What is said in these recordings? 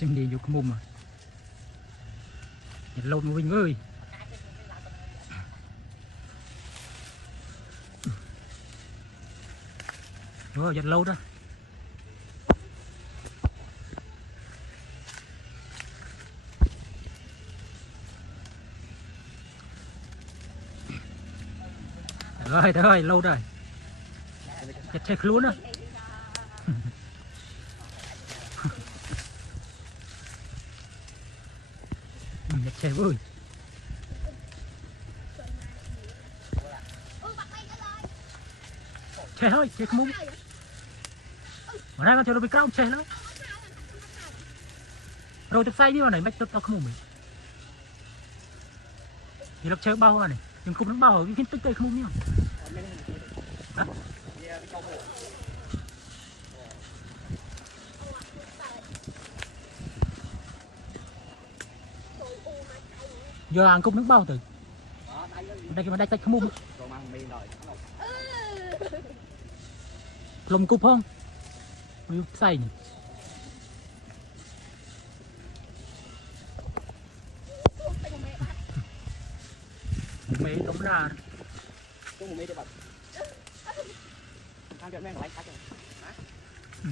Chẳng đi vô cái mồm mà nhặt lâu Vinh ơi. Rồi nhặt lâu đó. Rồi lâu rồi nhặt chạy luôn á. Nhặt chạy vui. Chạy thôi, chạy không muốn. Ở đây mà cho nó bị cao chạy lắm. Rồi tập say đi vào này mách tao không muốn mình. Thì lập chơi bao này, nhưng không nó bao ở cái tích cây không muốn nhiều. Giờ ăn cũng nước bao từ đây cái mà đây tay không mua lồng cục không mới xay nhỉ. Mẹ đóng ra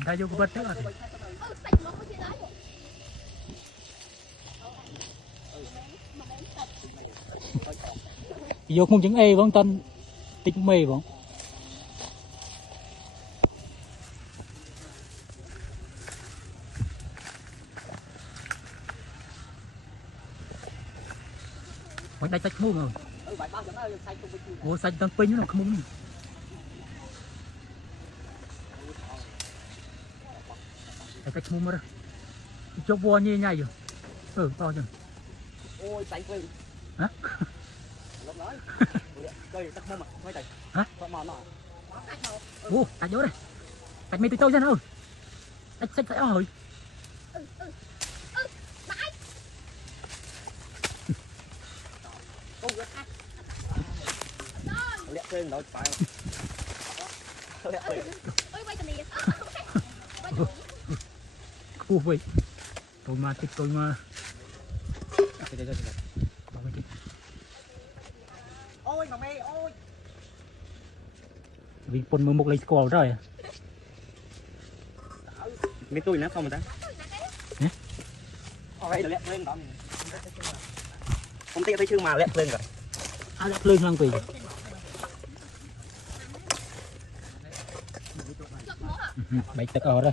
thay vô cái bật nữa vô không chứng e vẫn tân tích mê vẫn phải đây tách mua rồi. Ủa xanh tăng pin nó không muốn đây tách mua mà cho vua như nhảy rồi to chừng. Ôi xanh pin hả? Hả? Ô, tạch vô đây. Tạch mày từ tôi ra thôi. Tạch xanh phải rồi. Lẹ lên nói phải. Ô vậy. Tôi mà tích tôi mà. Ôi mà mày ôi. Vì con mưa một lấy score rồi. Mấy tôi nó không mà ta. Đây là lẹ lên đó. Không tiện thấy chứ mà lẹ lên rồi. À lẹ lên lang vì. Bảy tật ở đây.